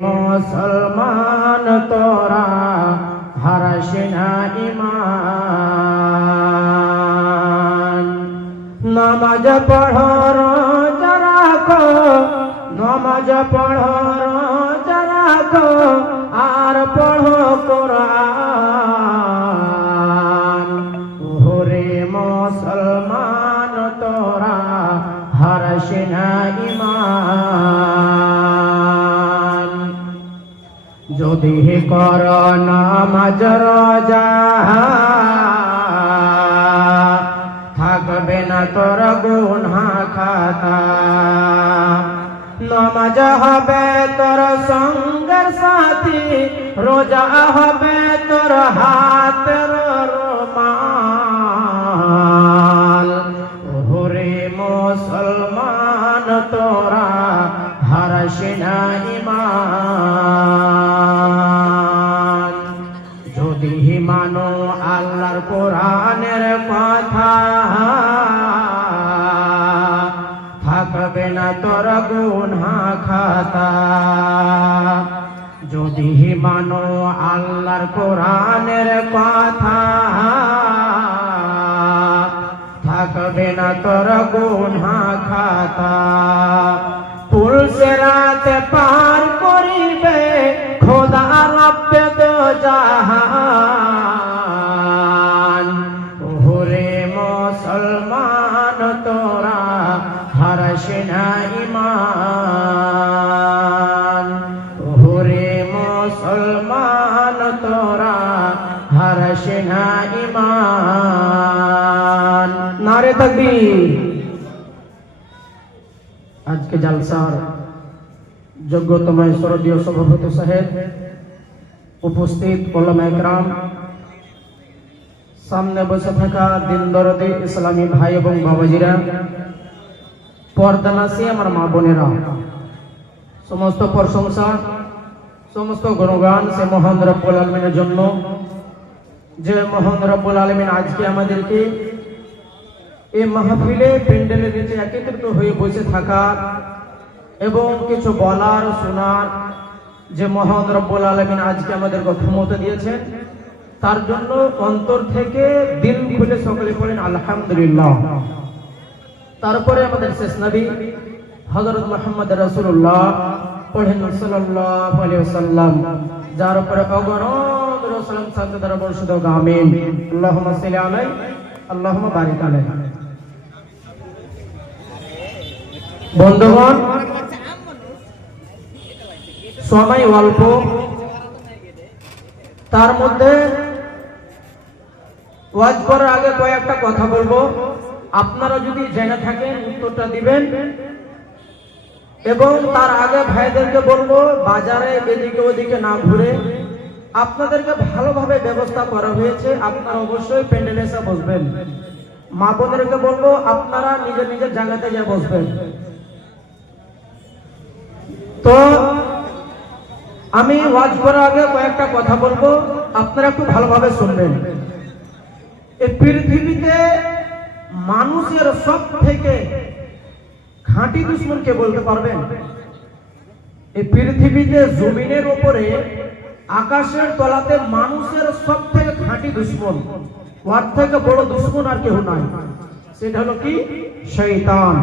মুসলমান তোরা হারাসিনা ঈমান নামাজ পড়ো রোজা রাখো নামাজ পড়ো রোজা রাখো আর পড়ো কোরআন ওরে মুসলমান তোরা হারাসিনা ঈমান যদি কর নামাজ রোজা থাকবে না তোর গুনাহ খাতা নামাজ হবে তোর সঙ্গের সাথী রোজা হবে তোর হাতের রুমাল ওরে মুসলমান তোরা হারাসিনা ঈমান যদি মানো আল্লাহর কোরআনের কথা থাকবে না তোর গুনাহ খাতা যদি মানো আল্লাহর কোরআনের কথা থাকবে না তোর গুনাহ খাতা পুলসিরাতে পার করিবে খোদা রব্বে দো জাহান ওরে মুসলমান তোরা হারাসিনা ঈমান ওরে মুসলমান তোরা হারাসিনা ঈমান নারে তাকবীর। আজকে জালসার যোগ্যতম শ্রদ্ধেয় সভাপতি সাহেব, উপস্থিত ওলামা ইকরাম, সামনে বসে থাকা দিন দরদি ইসলামী ভাই এবং বাবাজিরা, পর্দানাসী আমার মা বোনেরা, সমস্ত প্রশংসা সমস্ত গুণগান সে মহান রব্বুল আলামিনের জন্য, যে মহান রব্বুল আলামিন আজকে আমাদেরকে এই মাহফিলে প্যান্ডেলের নিচে একত্রিত হয়ে বসে থাকার এবং কিছু বলার শোনার যে মহান রব্বুল আলামিন আজকে আমাদেরকে ক্ষমতা দিয়েছেন, তার জন্য অন্তর থেকে দিল খুলে সকলে বলেন আলহামদুলিল্লাহ। তারপরে আমাদের শেষ নবী হযরত মুহাম্মদ রাসূলুল্লাহ পড়েন সাল্লাল্লাহু আলাইহি ওয়াসাল্লাম, যার উপরে অগণন রাসূল সাল্লাল্লাহু আলাইহি ওয়াসাল্লাম আমিন। আল্লাহুম্মা সাল্লি আলাইহি আল্লাহুম্মা বারিক আলাইহি। বন্ধুগণ, সময় অল্প, তার মধ্যে ওয়াজ করার আগে কয়েকটা কথা বলবো। আপনারা যদি জেনে থাকেন উত্তরটা দিবেন, এবং তার আগে ভাইদেরকে বলবো বাজারে এদিকে ওদিকে না ঘুরে আপনাদেরকে ভালোভাবে ব্যবস্থা করা হয়েছে, আপনারা অবশ্যই প্যান্ডেলে এসে বসবেন। মা বোনেরকে বলবো আপনারা নিজের নিজের জায়গাতে গিয়ে বসবেন। তো আমি ওয়াজ করার আগে কয়েকটা কথা বলবো, আপনারা একটু ভালোভাবে শুনবেন। এই পৃথিবীতে মানুষের সব থেকে খাঁটি দুশ্মন কে বলতে পারবেন? এই পৃথিবীতে জমিনের উপরে আকাশের তলাতে মানুষের সব থেকে খাঁটি দুশ্মন, ওর থেকে বড় দুশ্মন আর কেউ নাই। সেটা হলো কি? শয়তান।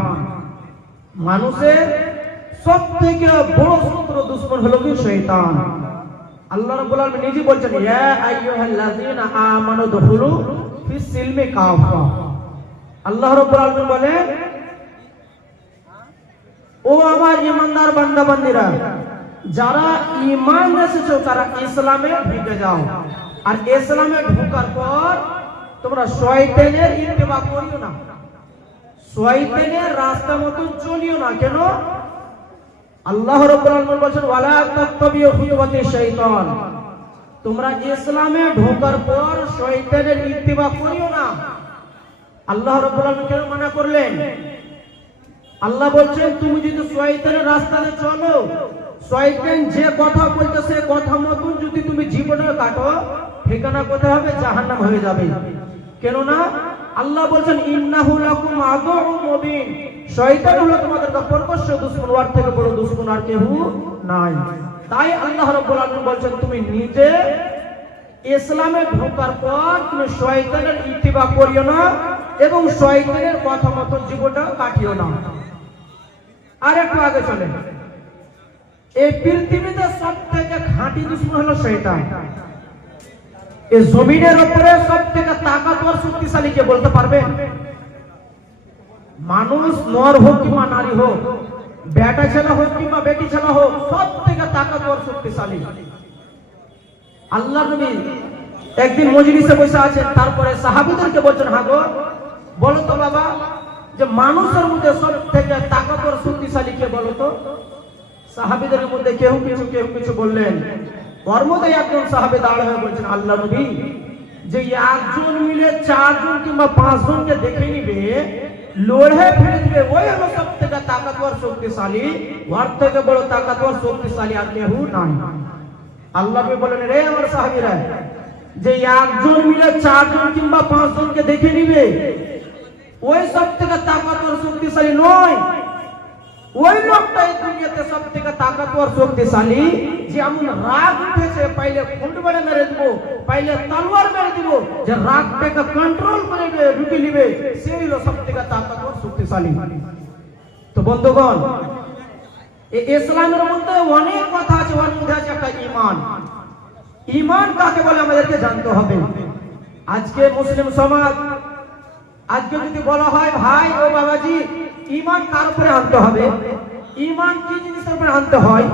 মানুষের সব থেকে বড় শত্রু দুশ্মন হলো কি? শয়তান। আল্লাহ রাব্বুল আলামিন নিজে বলছেন, ইয়া আইয়ুহাল্লাযীনা আমানু দুখুলু ফিস সিলমি কাফা। আল্লাহ রাব্বুল আলামিন বলেন, ও আমার ঈমানদার বান্দা বান্দীরা, যারা ঈমান এনেছো তারা ইসলামে ঢুকে যাও। আর ইসলামে ঢোকার পর তোমরা শয়তানের ইত্তেবা করিও না, শয়তানের রাস্তা মতন চলিও না। কেন? আল্লাহ রাব্বুল আলামিন বলেন, ওয়ালা তাত্তাবিউ খুতুওয়াতিশ শাইতান, তোমরা ইসলামে ঢোকার পর শয়তানের ইত্তেবা করিও না। আল্লাহ রাব্বুল আলামিন কেন মানা করলেন? আল্লাহ বলছেন, তুমি যদি শয়তানের রাস্তাতে চলো, শয়তান যে কথা বলতেছে কথা মতন যদি তুমি জীবনে কাটো, ঠিকানা কোথায় হবে? জাহান্নাম হয়ে যাবে। কেন না? আল্লাহ বলছেন ইন্নাহু লাকুম আদুউম মুবিন, শয়তান হলো তোমাদের প্রকৃষ্ট দুশমন, ওর থেকে বড় দুশমন আর কেউ নাই। তাই আল্লাহ রাব্বুল আলামিন বলছেন তুমি নিজে ইসলামে ঢোকার পর তুমি শয়তানের ইত্তিবা করিও না এবং শয়তানের কথা মতো জীবনটা কাটিও না। আর একটু আগে চলে, এই পৃথিবীতে সবথেকে খাঁটি দুশমন হলো শয়তান। এই জমিনের উপরে সবথেকে তাকতবর শক্তিশালী কে বলতে পারবেন? মানুষ নর হোক কিংবা নারী হোক, বেটা ছেলে হোক কিংবা বেটি ছেলে হোক, সবথেকে তাকতবর শক্তিশালী। আল্লাহ নবী একদিন মজলিসে বসে আছেন, তারপরে সাহাবীদেরকে বলছেন, হ্যাঁ গো বলো তো বাবা, যে মানুষের মধ্যে সবথেকে তাকতবর শক্তিশালী কে বলো তো? সাহাবীদের মধ্যে কেউ কিছু বললেন। ওর মধ্যে একজন সাহাবী দাঁড়িয়ে হয়ে বলছেন, আল্লাহ নবী, যে একজন মিলে 4 জন কিংবা 5 জনকে দেখে নিবে, লড়ে ফেলে দিবে, ওই হলো সবথেকে তাকতবর শক্তিশালী। ওর থেকে বড় তাকতবর শক্তিশালী আর কেউ নাই। আল্লাহ নবী বলেন, রে আমার সাহাবীরা, যে একজন মিলে 4 জন কিংবা 5 জনকে দেখে নিবে, ওই সবথেকে তাকতবর শক্তিশালী নয়। ওই লোকটাই দুনিয়াতে সবথেকে তাকতবর শক্তিশালী, যে এমন রাগ উঠেছে, পাইলে খুঁট মেরে মেরে দিব, পাইলে তলোয়ার মেরে দিব, যে রাগটাকে কন্ট্রোল করে রুটি নিবে, সেই হলো সবথেকে তাকতবর শক্তিশালী। তো বন্ধুগণ, এই ইসলামের মধ্যে অনেক কথা আছে, ওর মধ্যে আছে একটা ঈমান। ঈমান কাকে বলে আমাদেরকে জানতে হবে। আজকে মুসলিম সমাজ, আজকে যদি বলা হয় ভাই ও বাবাজি, ঈমান কার উপরে আনতে হবে, ঈমান কি জিনিসের উপরে আনতে হয়,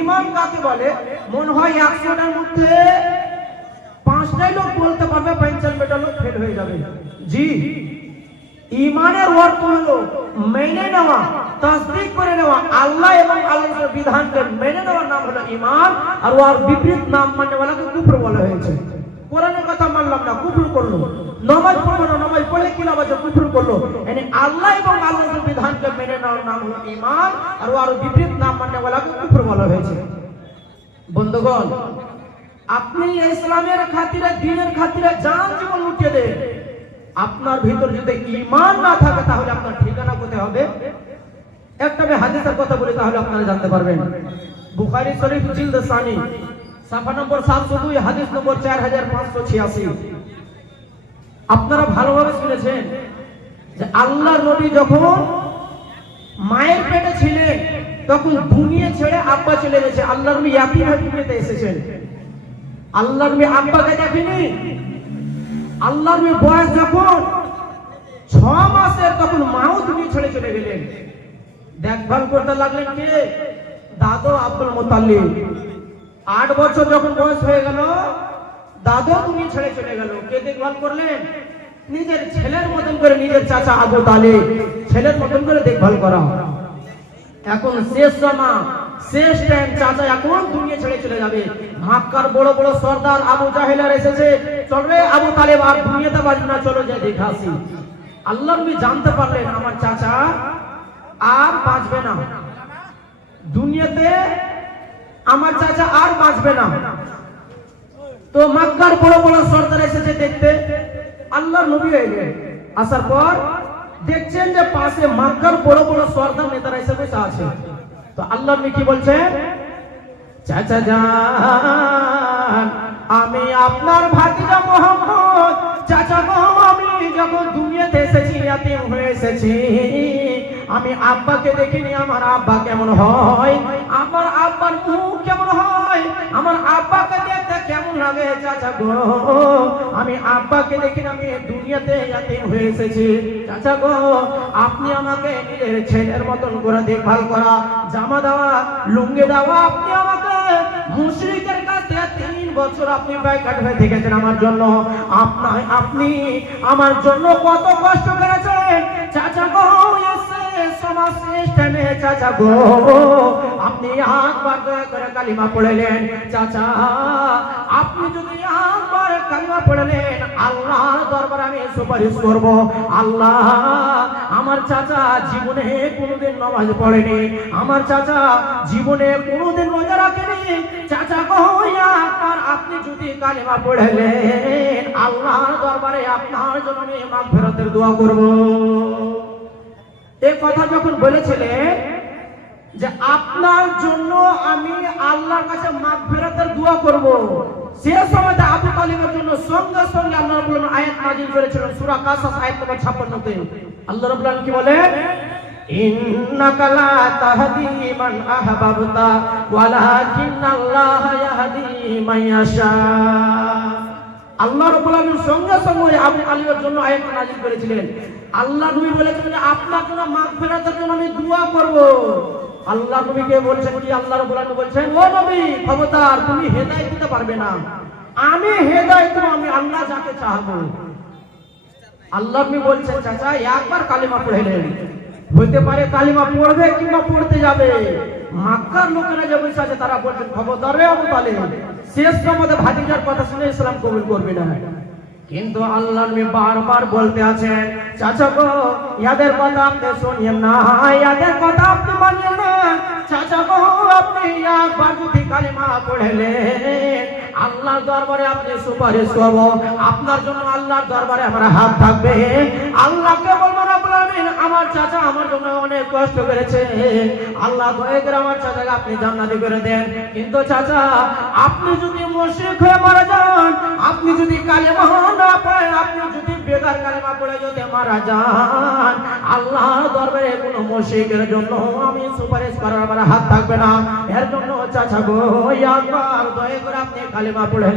ঈমান কাকে বলে, মনে হয় 100টার মধ্যে 5টাই লোক বলতে পারবে, 95টা লোক ফেল হয়ে যাবে। জি, ঈমানের অর্থ হলো মেনে নেওয়া, তাসদীক করে নেওয়া, আল্লাহ এবং আল্লাহর বিধানকে মেনে নেওয়ার নাম হলো ঈমান। আর ওর বিপরীত নাম মানে ওয়ালাকে কুফর বলা হয়েছে। কোরআনের কথা মানলাম না, কুফর করলো। নামাজ পড়লো না, নামাজ পড়ে কি নামাজ কুফর করলো। মানে আল্লাহ এবং আল্লাহর বিধানকে মেনে নেওয়ার নাম হলো ঈমান, আর ওর বিপরীত নাম মানে ওয়ালাকে কুফর বলা হয়েছে। বন্ধুগণ, আপনি ইসলামের খাতিরে, দ্বীনের খাতিরে জান জীবন লুটিয়ে দেন, আপনার ভিতর যদি ঈমান না থাকে, তাহলে আপনার ঠিকানা কোথায় হবে? একটা আমি হাদিসের কথা বলি, তাহলে আপনারা জানতে পারবেন। বুখারী শরীফ জিলদ সানি, সাফা নম্বর 702, হাদিস নম্বর 4586। আপনারা ভালোভাবে শুনেছেন যে আল্লাহর নবী যখন মায়ের পেটে ছিলেন, তখন দুনিয়া ছেড়ে আব্বা চলে গেছে। আল্লাহর নবী ইয়াতীম হয়ে দুনিয়াতে এসেছেন। আল্লাহর নবী আব্বাকে দেখেনি। আল্লাহর নবীর বয়স যখন 6 মাসের, তখন মাও দুনিয়া ছেড়ে চলে গেলেন। দেখভাল করতে লাগলেন কে? দাদু আব্দুল মুত্তালিব। 8 বছর যখন বয়স হয়ে গেল, দাদু দুনিয়া ছেড়ে চলে গেল। কে দেখভাল করলেন? নিজের ছেলের মতন করে, নিজের চাচা আবু তালিব ছেলের মতন করে দেখভাল করা। এখন শেষ সময়, শেষ টাইম, চাচা এখন দুনিয়া ছেড়ে চলে যাবে। মক্কার বড় বড় সর্দার আবু জাহেলার এসেছে, চল রে আবু তালিব, আর দুনিয়াতে বাঁচবে না, চলো যাই দেখে আসি। আল্লাহ নবী জানতে পারলেন আমার চাচা আর বাঁচবে না, দুনিয়াতে আমার চাচা আর বাঁচবে না। তো মক্কার বড় বড় সর্দার এসেছে দেখতে। আল্লাহর নবী এলেন, আসার পর দেখছেন যে পাশে মক্কার বড় বড় সর্দার নেতারা এসে বসে আছে। তো আল্লাহর নবী কি বলছেন? চাচা জান, আমি আপনার ভাতিজা মোহাম্মদ। চাচা গো, আমি যখন দুনিয়াতে এসেছি, ইয়াতীম হয়ে এসেছি, আমি আব্বাকে দেখিনি। আমার আব্বা কেমন হয়, আমার আব্বার মুখ কেমন হয়, আমার আব্বাকে দেখতে কেমন লাগে। চাচা গো, আমি আব্বাকে দেখিনি, আমি দুনিয়াতে ইয়াতীম হয়ে এসেছি। চাচা গো, আপনি আমাকে নিজের ছেলের মতন করে দেখভাল করা, জামা দেওয়া, লুঙ্গি দেওয়া, আপনি আমাকে মুশরিকের কাছে 3 বছর আপনি বাইকাট হয়ে থেকেছেন আমার জন্য। আপনি আমার জন্য কত কষ্ট করেছেন। চাচা গো, সমাজ শেষ টাইমে চাচা গো, আপনি একবার দয়া করে কালিমা পড়লেন। চাচা, আপনি যদি একবার কালিমা পড়লেন, আল্লাহর দরবারে আমি সুপারিশ করব। আল্লাহ, আমার চাচা জীবনে কোনোদিন নামাজ পড়েনি, আমার চাচা জীবনে কোনোদিন রোজা রাখেনি। চাচা গো, একবার আপনি যদি কালিমা পড়লেন, আল্লাহর দরবারে আপনার জন্য আমি মাগফিরাতের দোয়া করব। এই কথা যখন বলেছিলেন, যে আপনার জন্য আমি আল্লাহর কাছে মাগফিরাতের দোয়া করব। সে সময় আবু তালিবের জন্য সঙ্গে সঙ্গে আল্লাহ রাব্বুল আলামিন আয়াত নাযিল করেছিলেন সূরা কাসাস আয়াত নম্বর 56-তে। আল্লাহ রাব্বুল আলামিন কি বলেন? ইন্নাকা লা তাহদি মান আহবাবতা ওয়ালাকিন্নাল্লাহা ইয়াহদি মান ইয়াশা। আল্লাহ রাব্বুল আলামিন সঙ্গে সঙ্গে আবু তালিবের জন্য আয়াত নাযিল করেছিলেন। আল্লাহ নবী বলেছেন যে আপনার জন্য মাগফিরাতের জন্য আমি দোয়া করব। আল্লাহ নবীকে বলছেন কি? আল্লাহ রাব্বুল আলামিন বলছেন, ও নবী খবরদার, তুমি হেদায়েত দিতে পারবে না, আমি হেদায়েত দেব আমি আল্লাহ যাকে চাইবো। আল্লাহ নবী বলছেন চাচা একবার কালিমা পড়ে নেন, হতে পারে কালিমা পড়বে কিংবা পড়তে যাবে। মক্কার লোকেরা যে বসে আছে তারা বলছেন খবরদার রে আবু তালিব, শেষ সময় ভাতিজার কথা শুনে ইসলাম কবুল করবে না। কিন্তু আল্লাহ নবী বারবার বলতে আছেন, চাচা গো ইয়াদের কথা আপনি শুনিয়েন না, ইয়াদের কথা আপনি মানিয়েন না। চাচা গো আপনি একবার যদি কালিমা পড়লেন আল্লাহর দরবারে আপনি সুপারিশ করব, আপনার জন্য আল্লাহর দরবারে আমার হাত থাকবে। আল্লাহকে বলবো রব্বুল আলামিন আমার চাচা আমার জন্য অনেক কষ্ট করেছে, আল্লাহ দয়া করে আমার চাচাকে আপনি জান্নাতি করে দেন। কিন্তু চাচা আপনি যদি মুশরিক হয়ে মারা যান, আপনি যদি কালিমা না পড়েন, আপনি যদি বেকার কালিমা পড়ে যদি মারা যান, আল্লাহর দরবারে কোনো মুশরিকের জন্য আমি সুপারিশ করার আমার হাত থাকবে না। এর জন্য চাচা গো একবার দয়া করে আপনি কালিমা পড়লেন।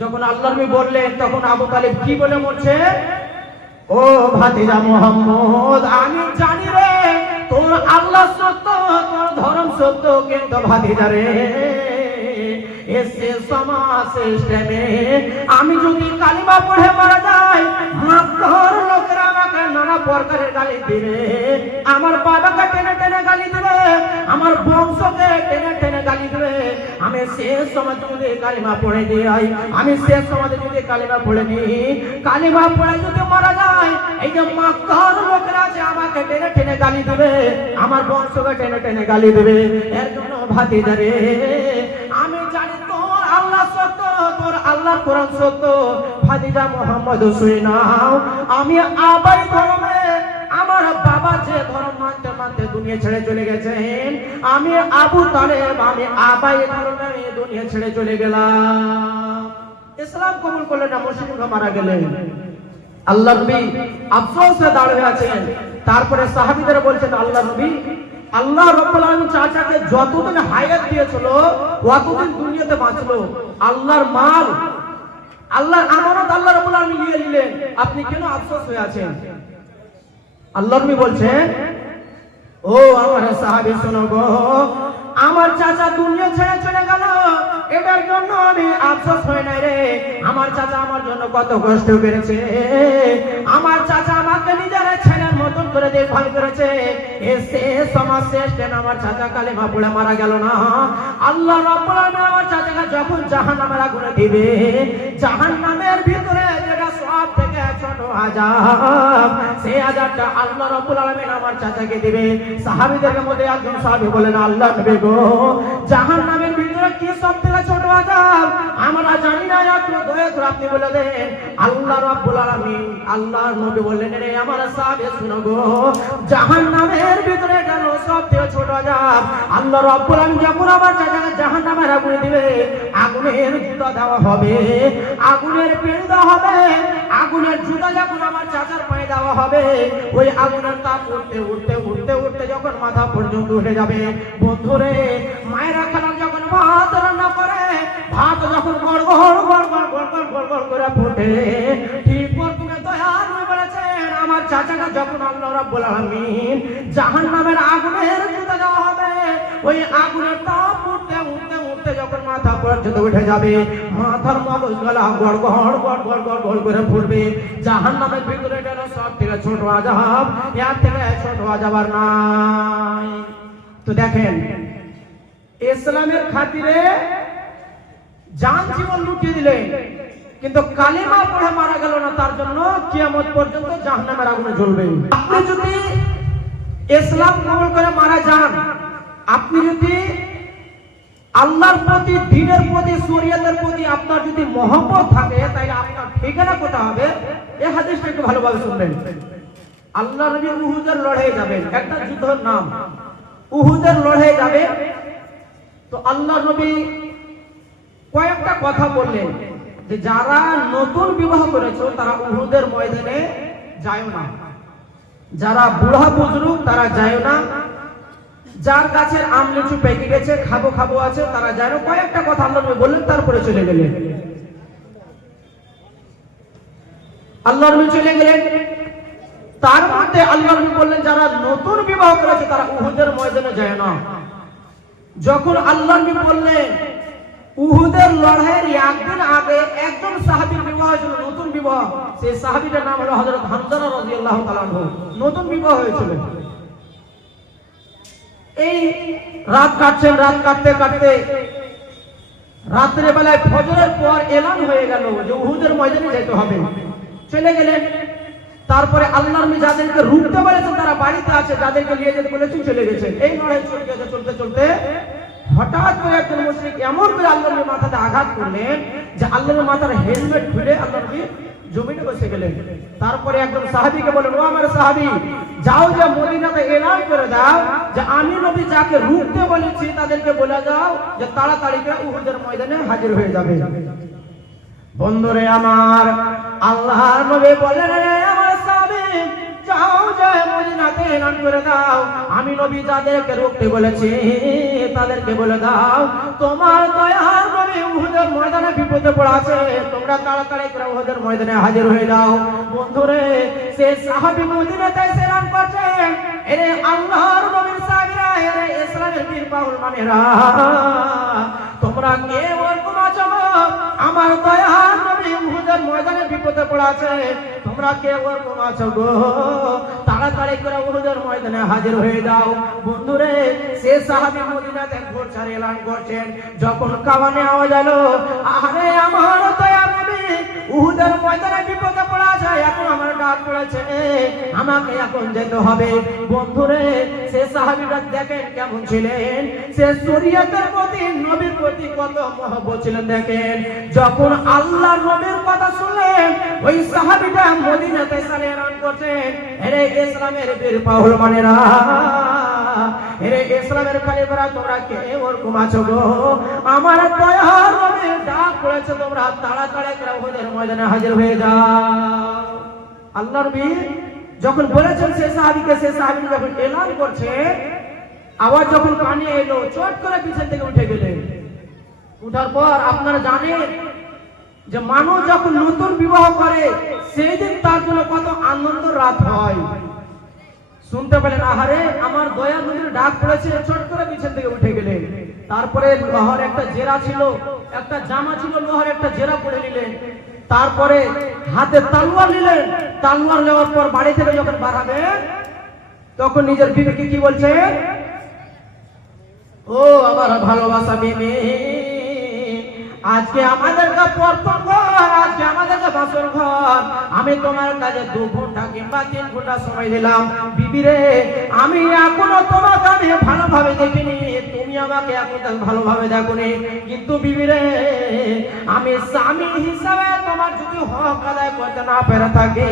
যখন আল্লাহ নবী বললেন তখন আবু তালিব কি বলে মরছে? ও ভাতিজা মুহাম্মদ, আমি জানি রে তোর আল্লাহ সত্য, তোর ধর্ম সত্য, কিন্তু ভাতিজা রে এসে সমাজ সিস্টেমে আমি যদি কালিমা পড়ে মারা যাই, মক্কার লোকেরা আমাকে নানা প্রকারের গালি দিবে, আমার বাবাকে টেনে টেনে গালি দিবে, আমার বংশকে টেনে টেনে গালি দিবে। আমি শেষ সময় যদি কালিমা পড়ে দিই, আমি শেষ সময় যদি কালিমা পড়ে নিই, কালিমা পড়ে যদি মারা যায়, এই যে মক্কার লোকেরা আছে আমাকে টেনে টেনে গালি দিবে, আমার বংশকে টেনে টেনে গালি দিবে। এর জন্য ভাতিজা রে আমি জানি তোর আল্লাহ সত্য, তোর আল্লাহর কোরআন সত্য। ভাতিজা মুহাম্মদ শুনে নাও, আমি আবাই ধর্মে আমার বাবা যে ধর্ম মানতে মানতে দুনিয়া ছেড়ে চলে গেছেন, আমি আবু তালেব আমি আবাই ধর্মে দুনিয়া ছেড়ে চলে গেলাম। ইসলাম কবুল করলেন না, মুশরিক মারা গেলেন। আল্লাহ নবী আফসোসে দাঁড়িয়ে আছেন। তারপরে সাহাবীদের বলছেন আল্লাহ নবী, আল্লাহ রাব্বুল আলামিন চাচাকে যতদিন হায়াত দিয়েছিল ততদিন দুনিয়াতে বাঁচলো, আল্লাহর মাল আল্লাহর আমানত আল্লাহ রাব্বুল আলামিন নিয়ে নিলেন, আপনি কেন আফসোস হয়ে আছেন? আল্লাহ নবী বলছেন, ও আমার সাহাবী শোনো গো, আমার চাচা দুনিয়া ছেড়ে চলে গেল, এটার জন্য আমি আফসোস হই নাই রে। আমার চাচা আমার জন্য কত কষ্ট করেছে, আমার চাচা আমাকে নিজের ছেলের মতন করে দেখভাল করেছে। এসে সমাজ শেষ দেন আমার চাচা কালিমা পড়ে মারা গেল না। আল্লাহ রাব্বুল আলামিন আমার চাচাকে যখন জাহান্নামের আগুনে দিবে, জাহান্নামের ভিতরে যেটা সব থেকে ছোট আযাব, সেই আযাবটা আল্লাহ রাব্বুল আলামিন আমার চাচাকে দিবে। সাহাবীদের মধ্যে একজন সাহাবী বলেন, আল্লাহ নবী গো জাহান্নামের ভিতরে কি সব থেকে ছোট আযাব আমরা জানি না, একটু দয়া করে আপনি বলে দেন। আল্লাহ রাব্বুল আলামিন আল্লাহর নবী বললেন, রে আমার সাহাবী শুনো গো, জাহান্নামের ভিতরে গেল সব থেকে ছোট আযাব। আল্লাহ রাব্বুল আলামিন যখন আমার চাচাকে জাহান্নামের আগুনে দিবে, আগুনের জুতা দেওয়া হবে, আগুনের পেন দেওয়া হবে, আগুনের জুতা যখন আমার চাচার পায়ে দেওয়া হবে, ওই আগুনের তাপ উঠতে উঠতে উঠতে উঠতে যখন মাথা পর্যন্ত উঠে যাবে। বন্ধুরে মায়েরা খালা যখন ভাত রান্না করে, ভাত যখন গড় গড় গড় গড় গড় গড় গড় গড় করে ফুটে, ঠিক প্রথমে দয়াল নবী বলেছেন আমার চাচাকে যখন আল্লাহ রাব্বুল আলামিন জাহান্নামের আগুনের জুতা দেওয়া হবে, ওই আগুনের তাপ উঠতে উঠতে উঠতে যখন মাথা পর্যন্ত উঠে যাবে, মাথার মগজ গলা গড় গড় গড় গড় গড় গড় করে ফুটবে। জাহান্নামের ভিতরে গেল সব থেকে ছোট আযাব, এর থেকে ছোট আযাব আর নাই। তো দেখেন ইসলামের খাতিরে জান জীবন লুটিয়ে দিলেন, কিন্তু কালিমা পড়ে মারা গেল না, তার জন্য কিয়ামত পর্যন্ত জাহান্নামের আগুনে জ্বলবে। আপনি যদি ইসলাম কবুল করে মারা যান, আপনি যদি আল্লাহর প্রতি, দ্বীনের প্রতি, শরীয়তের প্রতি আপনার যদি মহব্বত থাকে, তাহলে আপনার ঠিকানা কোথায় হবে? এই হাদিসটা একটু ভালোভাবে শুনবেন। আল্লাহ নবী উহুদের লড়াই যাবেন, একটা যুদ্ধের নাম উহুদের লড়াই যাবে। তো আল্লাহ নবী কয়েকটা কথা বললেন যে যারা নতুন বিবাহ করেছো তারা উহুদের ময়দানে যায় না, যারা বুড়া বুজরুগ তারা যায় না, যার গাছের আম লিচু পেকে গেছে খাবো খাবো আছে তারা যায় না। কয়েকটা কথা আল্লাহ নবী বললেন, তারপরে চলে গেলেন। আল্লাহ নবী চলে গেলেন, তার মধ্যে আল্লাহ নবী বললেন যারা নতুন বিবাহ করেছে তারা উহুদের ময়দানে যায় না। যখন আল্লাহ নবী বললেন উহুদের লড়াইয়ের একদিন আগে একজন সাহাবীর বিবাহ হয়েছিল, নতুন বিবাহ, সেই সাহাবীটার নাম হলো হযরত হামজা রাদিয়াল্লাহু তাআলা আনহু। নতুন বিবাহ হয়েছিল। এই রাত কাটছেন, রাত কাটতে কাটতে রাত্রে বেলায় ফজরের পর এলান হয়ে গেল যে উহুদের ময়দানে যেতে হবে। চলে গেলেন। তারপরে আল্লাহর নবী যাদেরকে রুখতে বলেছেন তারা বাড়িতে আছে, যাদেরকে নিয়ে যেতে বলেছেন চলে গেছেন। এই লড়াই চলতে চলতে হঠাৎ করে একজন মুশরিক এমন করে আল্লাহর নবীর মাথাতে আঘাত করলেন যে আল্লাহর মাথার হেলমেট খুলে আল্লাহর নবী জমিনে বসে গেলেন। তারপরে একজন সাহাবীকে বলেন, ও আমার সাহাবী, যাও যে মদিনাতে এলান করে দাও যে আমি নবী যাকে রুখতে বলেছি তাদেরকে বলে দাও যে তাড়াতাড়ি করে উহুদের ময়দানে হাজির হয়ে যাবে। বন্ধুরে আমার, আল্লাহর নবী বললেন, আমার সাহাবী, যাও যে মদিনাতে এলান করে দাও আমি নবী যাদেরকে রুখতে বলেছি তাদেরকে বলে দাও তোমার দয়ার নবী উহুদের ময়দানে বিপদে পড়ে আছে, তোমরা তাড়াতাড়ি করে উহুদের ময়দানে হাজির হয়ে যাও। বন্ধুরে, সে সাহাবী মদিনাতে এলান করছেন, এরে আল্লাহর নবীর সাহাবীরা, এরে ইসলামের বীর বাহুল মানেরা, তোমরা কে ওরকম আছো? আমার দয়ার নবী উহুদের ময়দানে বিপদে পড়ে আছে, তোমরা কে ওরকম আছো গো? তাড়াতাড়ি করে উহুদের ময়দানে হাজির হয়ে যাও। বন্ধুরে, সে সাহাবী মদিনাতে ঘোষণা এলান করছেন। যখন কাওয়ানে আওয়াজ এলো, আরে আমার দয়ার নবী উহুদের ময়দানে বিপদে পড়ে আছে, এখন আমার ডাক পড়েছে, আমাকে এখন যেতে হবে। বন্ধুরে, সে সাহাবীরা দেখেন কেমন ছিলেন, সে শরীয়তের প্রতি নবীর প্রতি কত মহব্বত ছিলেন। দেখেন, যখন আল্লাহ নবীর কথা শুনলেন, ওই সাহাবীটা মদিনাতে এলান করছেন, এরে ইসলামের বীর বাহুল মানেরা, এরে ইসলামের খলিফারা, তোমরা কে ওরকম আছো গো? আমার দয়ার নবীর ডাক পড়েছে, তোমরা তাড়াতাড়ি করে উহুদের ময়দানে হাজির হয়ে যাও। আল্লাহর নবী যখন বলেছেন সে সাহাবীকে, সে সাহাবী যখন এলান করছে, আওয়াজ যখন কানে এলো, চট করে পিছন থেকে উঠে গেলেন। উঠার পর আপনারা জানেন যে মানুষ যখন নতুন বিবাহ করে সেই দিন তার জন্য কত আনন্দ রাত হয়। শুনতে পেলেন, আহারে আমার দয়ার নবীর ডাক পড়েছে, চট করে পিছন থেকে উঠে গেলেন। তারপরে লোহার একটা জেরা ছিল, একটা জামা ছিল, লোহার একটা জেরা পরে নিলেন। তারপরে হাতে তলোয়ার নিলেন। তলোয়ার নেওয়ার পর বাড়ি থেকে যখন বাড়াবেন তখন নিজের বিবিকে কি বলছেন, ও আমার ভালোবাসা বিবি, আজকে আমাদেরকে প্রথম ঘর, আজকে আমাদেরকে বাসর ঘর, আমি তোমার কাছে 2 ঘন্টা কিংবা 3 ঘন্টা সময় দিলাম। বিবি রে, আমি এখনো তোমাকে আমি ভালোভাবে দেখিনি, তুমি আমাকে এখন ভালোভাবে দেখোনি, কিন্তু বিবি রে, আমি স্বামী হিসাবে তোমার যদি হক আদায় করতে না পেরে থাকি,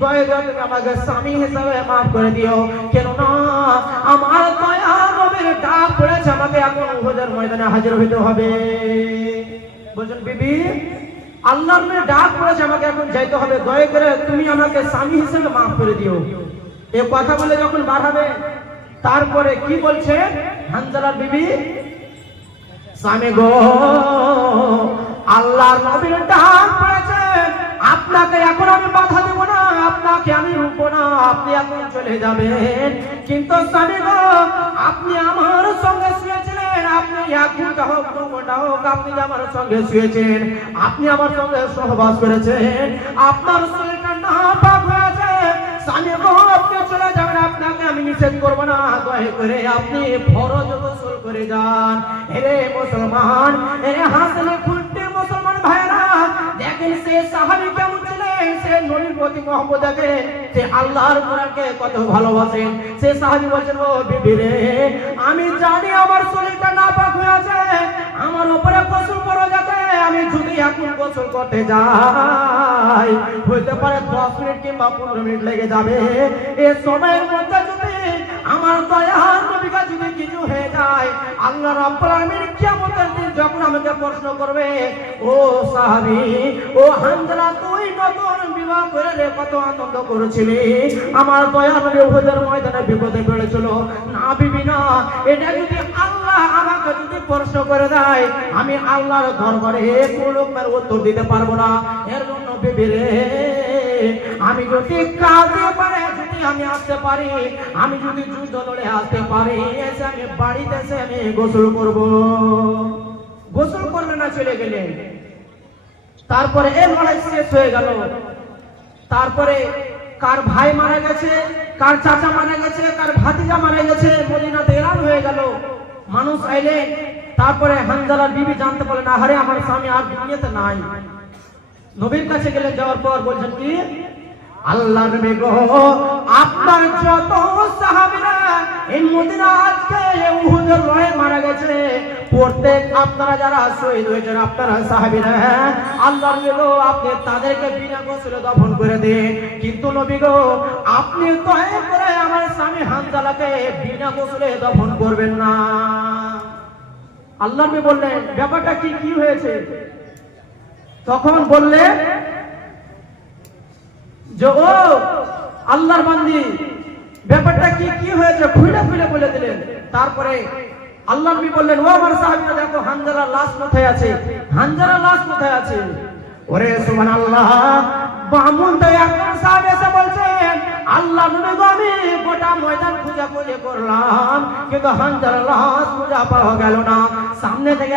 দয়া করে তুমি আমাকে স্বামী হিসাবে মাফ করে দিও। কেননা আমার দয়া নবীর ডাক পড়েছে, আমাকে এখন উহুদের ময়দানে হাজির হইতে হবে। বলছেন, বিবি, আল্লাহর নবীর ডাক পড়েছে, আমাকে এখন যাইতে হবে, দয়া করে তুমি আমাকে স্বামী হিসেবে মাফ করে দিও। এই কথা বলে যখন বাড়াবে, তারপরে কি বলছে হানজালার বিবি, স্বামী গো, আল্লাহর নবীর ডাক পড়েছে, আপনাকে এখন আমি বাধা দেব না, আপনাকে আমি রুখবো না, আপনি এখন চলে যাবেন। কিন্তু স্বামী গো, আপনি আমার সঙ্গে শুয়েছিলেন, আপনি 1 ঘন্টা হোক 2 ঘন্টা হোক আপনি আমার সঙ্গে শুয়েছেন, আপনি আমার সঙ্গে সহবাস করেছেন, আপনার শরীরটা নাপাক হয়েছে। স্বামী গো, আপনি চলে যাবেন, আপনাকে আমি নিষেধ করবো না, দয়া করে আপনি ফরজ গোসল করে যান। এরে মুসলমান, এরে হাসলে খুঁটে মুসলমান ভাইরা, দেখেন সে সাহাবী কেমন ছিলেন, সে নবীর প্রতি মহব্বত দেখেন, সে আল্লাহর কোরআনকে কত ভালোবাসেন। সে সাহাবী বলেন, ও বিবি রে, আমি জানি আমার শরীরটা নাপাক হয়ে আছে, আমার উপরে গোসল করা যাবে, আমি যদি এখন গোসল করতে যাই যায়, হইতে পারে 10 মিনিট কিংবা 15 মিনিট লেগে যাবে। এই সময়ের মধ্যে যদি আমার দয়ার নবীকে যদি কিছু হয়ে যায়, আল্লাহ রাব্বুল আলামিন কিয়ামতের দিন যখন আমাকে প্রশ্ন করবে, ও সাহাবী, ও হানজালা, তুই নতুন বিবাহ করে রে কত আনন্দ করেছিলি, আমার দয়ার নবী উহুদের ময়দানে বিপদে পড়েছিল, না বিবি না, এটা যদি আল্লাহ আমাকে যদি প্রশ্ন করে দেয়, আমি আল্লাহর দরবারে কোনো উত্তর দিতে পারবো না। এর জন্য বিবি রে, আমি যদি কাজে পারে যদি আমি আসতে পারি, আমি যদি যুদ্ধ লড়ে আসতে পারি, এসে আমি বাড়িতে এসে আমি গোসল করব। গোসল করবে না, চলে গেলেন। তারপরে এই লড়াই শেষ হয়ে গেল। তারপরে কার ভাই মারা গেছে, কার চাচা মারা গেছে, কার ভাতিজা মারা গেছে, মদিনাতে এলান হয়ে গেল। মানুষ আইলেন। তারপরে হানজালার বিবি জানতে পারলেন, আহারে আমার স্বামী আর দুনিয়াতে নাই। নবীর কাছে গেলে, যাওয়ার পর বলছেন কি, আল্লাহ নবী গো, আপনার যত সাহাবীরা এই মদিনা আজকে উহুদের লড়াইয়ে মারা গেছে, প্রত্যেক আপনারা যারা শহীদ হয়েছেন আপনারা সাহাবীরা, আল্লাহ নবী গো, আপনি তাদেরকে বিনা গোসলে দফন করে দিন। কিন্তু নবী গো, আপনি দয়া করে আমার স্বামী হানজালাকে বিনা গোসলে দফন করবেন না। আল্লাহ নবী বললেন, ব্যাপারটা কি হয়েছে? তখন বললে যে, ও আল্লাহর বান্দি, ব্যাপারটা কি হয়েছে খুলে খুলে বলে দিলেন। তারপরে আল্লাহ নবী বললেন, ও আমার সাহাবীরা, দেখো হানজালার লাশ কোথায় আছে, হানজালার লাশ কোথায় আছে। ওরে সুবহানাল্লাহ, বামুন তো একজন সাহাবী এসে বলছেন, আল্লাহ নবী গো, আমি গোটা ময়দান খুঁজে করলাম, কিন্তু হানজালার লাশ খুঁজে পাওয়া গেল না। সামনে থেকে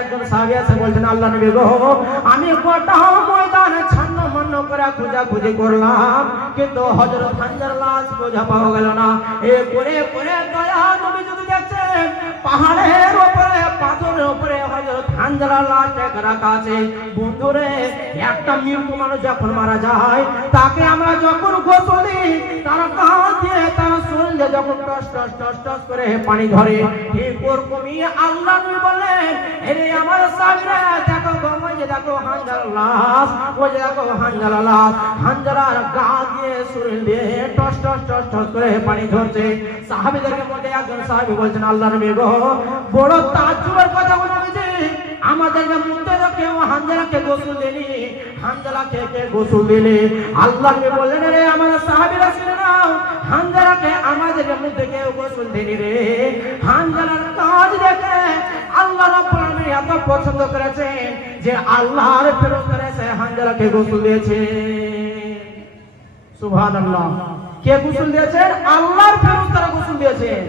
একজন সাহাবী এসে বলছেন, আল্লাহ নবী গো, আমি গোটা ময়দান ছান্ন মান্য করে খুঁজে করলাম, কিন্তু হযরত হানজালার লাশ খুঁজে পাওয়া গেল না। এ করে করে দয়া নবী যদি দেখছেন, পাহাড়ের উপরে পাথরের উপরে হযরত হানজালার লাশ রাখা আছে। বন্ধুরে, একটা মৃত্যু মানুষ যখন মারা যায়, তাকে আমরা যখন গোসল দিই, তার গা দিয়ে তার শরীরে যখন টস টস টস টস করে পানি ধরে, ঠিক ওরকমই আল্লাহ নবী বললেন, এরে আমার সাহাবীরা, দেখো ওই যে দেখো হানজালার লাশ, ওই যে দেখো হানজালার লাশ, হানজালার গা দিয়ে শরীর দিয়ে টস টস টস টস করে পানি ধরছে। সাহাবীদের মধ্যে একজন সাহাবী বলছেন, আল্লাহ নবী গো, বড় তাজ্জুবের কথা বলেছে, আমাদের মধ্যে কেউ হানজালাকে গোসল দেনি, হানজালাকে কে গোসল দিলে? আল্লাহ নবী বললেন, রে আমার সাহাবীরা শুনে নাও, হানজালাকে আমাদের মধ্যে কেউ গোসল দেনি রে। হানজালার কাজ দেখে আল্লাহ রাব্বুল আলামিন এত পছন্দ করেছেন যে আল্লাহর ফেরেশতারা এসে হানজালাকে গোসল দিয়েছে। সুবহানাল্লাহ, কে গোসল দিয়েছেন? আল্লাহর ফেরেশতারা গোসল দিয়েছেন।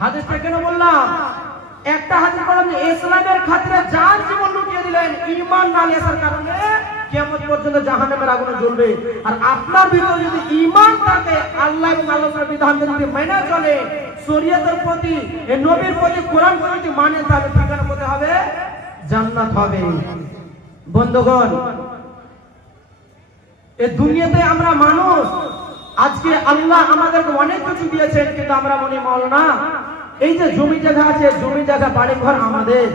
হাদিসটা কেন বললাম? একটা হাদিস বললাম যে ইসলামের খাতিরে জান জীবন লুটিয়ে দিলেন, ঈমান না নিয়ে আসার কারণে কিয়ামত পর্যন্ত জাহান্নামের আগুনে জ্বলবে। আর আপনার ভিতরে যদি ঈমান থাকে, আল্লাহ এবং আল্লাহর বিধানকে যদি মেনে চলে, শরীয়তের প্রতি, এই নবীর প্রতি, কোরআন প্রতি মানে, তাহলে ঠিকানা কোথায় হবে? জান্নাত হবে। বন্ধুগণ, এই দুনিয়াতে আমরা মানুষ, আজকে আল্লাহ আমাদেরকে অনেক কিছু দিয়েছেন, কিন্তু আমরা মনে মল না। এই যে জমি জায়গা আছে, জমি জায়গা বাড়ি ঘর আমাদের,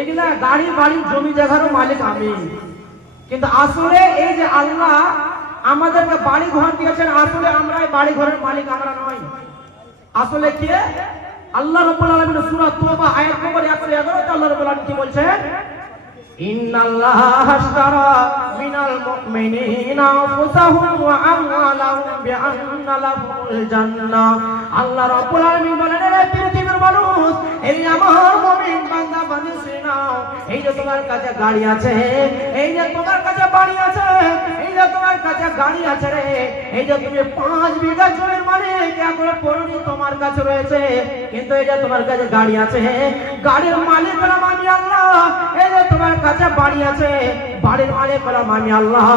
এগুলা গাড়ি বাড়ি জমি জায়গারও মালিক আমি। কিন্তু আসলে এই যে আল্লাহ আমাদেরকে বাড়ি ঘর দিয়েছেন, আসলে আমরা এই বাড়ি ঘরের মালিক আমরা নয়। আসলে কে? আল্লাহ রাব্বুল আলামিন সূরা তওবা আয়াত নম্বর 111 তে আল্লাহ রাব্বুল আলামিন কি বলছেন? ইন্নাল্লাহা আশতারা মিনাল মুমিনিনা আনফুসাহুম ওয়া আমওয়ালাহুম বিআন্না লাহুমুল জান্নাহ। আল্লাহ রাব্বুল আলামিন বলেন, রে পৃথিবীর মানুষ, এই আমার মুমিন বান্দা বান্দী শুনে নাও, এই যে তোমার কাছে গাড়ি আছে, এই যে তোমার কাছে বাড়ি আছে, এই যে তোমার কাছে গাড়ি আছে রে, এই যে তুমি 5 বিঘা জমির মালিক, এখনো পড়নি তোমার কাছে রয়েছে, কিন্তু এই যে তোমার কাছে গাড়ি আছে, গাড়ির মালিক হলাম আমি আল্লাহ। এই যে তোমার কাছে বাড়ি আছে, বাড়ির মালিক হলাম আমি আল্লাহ।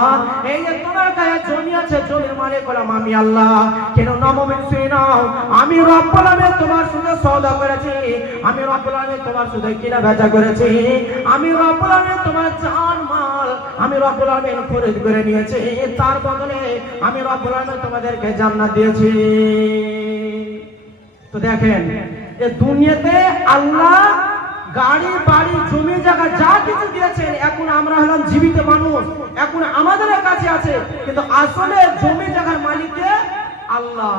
এই যে তোমার কাছে জমি আছে, জমির মালিক হলাম আমি আল্লাহ। কেন না মুমিন শুনে নাও, আমি রব্বুল আলামিন তোমার সাথে সওদা করেছি, আমি রব্বুল আলামিন তোমার সাথে কিনা বেচা করেছি, আমি রব্বুল আলামিন তোমার জান মাল আমি রব্বুল আলামিন খরিদ করে নিয়েছি, তার বদলে আমি রব্বুল আলামিন তোমাদেরকে জান্নাত দিয়েছি। তো দেখেন, এই দুনিয়াতে আল্লাহ গাড়ি বাড়ি জমি জায়গা যা কিছু দিয়েছেন, এখন আমরা হলাম জীবিত মানুষ, এখন আমাদের কাছে আছে, কিন্তু আসলে জমি জায়গার মালিককে আল্লাহ।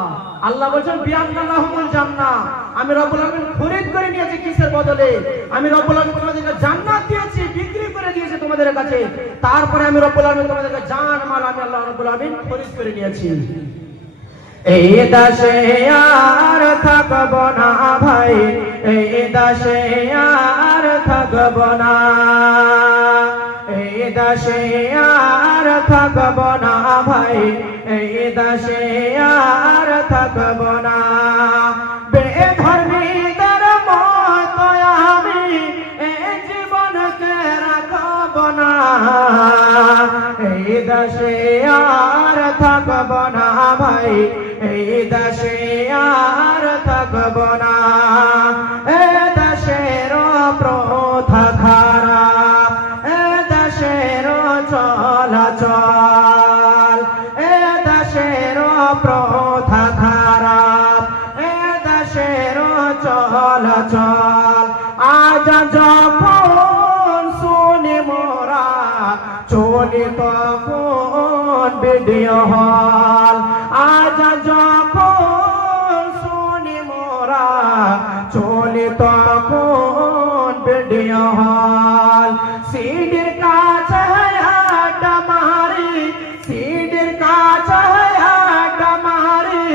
আল্লাহ বলেন বিআন্নাল্লাহুল জান্নাহ, আমি রব্বুল আলামিন খরিদ করে নিয়েছি কিসের বদলে? আমি রব্বুল আলামিন তোমাদেরকে জান্নাত দিয়েছি, বিক্রি করে দিয়েছি তোমাদের কাছে, তারপরে আমি রব্বুল আলামিন তোমাদেরকে জান মাল আমি আল্লাহ রব্বুল আলামিন খরিদ করে নিয়েছি। এই দেশে আর থাকব না ভাই, এই দেশে আর থাকব না, এই দেশে আর থাকব না ভাই, এই দেশে আর থাকব না। বেধর্মীদের মতো আমি এই জীবনকে রাখব না, এই দেশে আর থাকব না ভাই, এই দেশে আর থাকব না। এ দেশের প্রথা খারাপ, এ দেশের চলাচল, এ দেশের প্রথা খারাপ, এ দেশের চলাচল। আজ যখন শুনি মোরা চলি তখন ভিডিও হল, আজ যখন শুনি মোরা চলি তখন ভিডিও হল। সিডির কাছে আড্ডা মারি, সিডির কাছে আড্ডা মারি,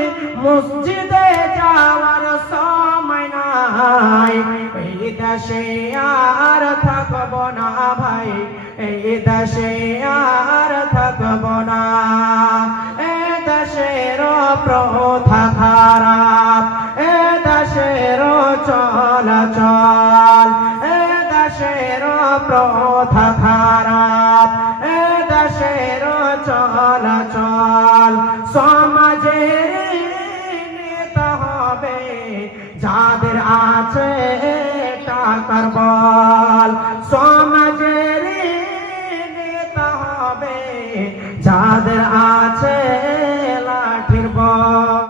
মসজিদে যাওয়ার সময় নাই। এই দেশে আর থাকব না ভাই, এই দেশে আর থাকব না। এ দেশের প্রথা খারাপ, এ দেশের চলাচল, এ দেশের প্রথা খারাপ, এ দেশের চলাচল। সমাজের নেতা হবে যাদের আছে টাকার বল, সমাজের নেতা হবে যাদের আছে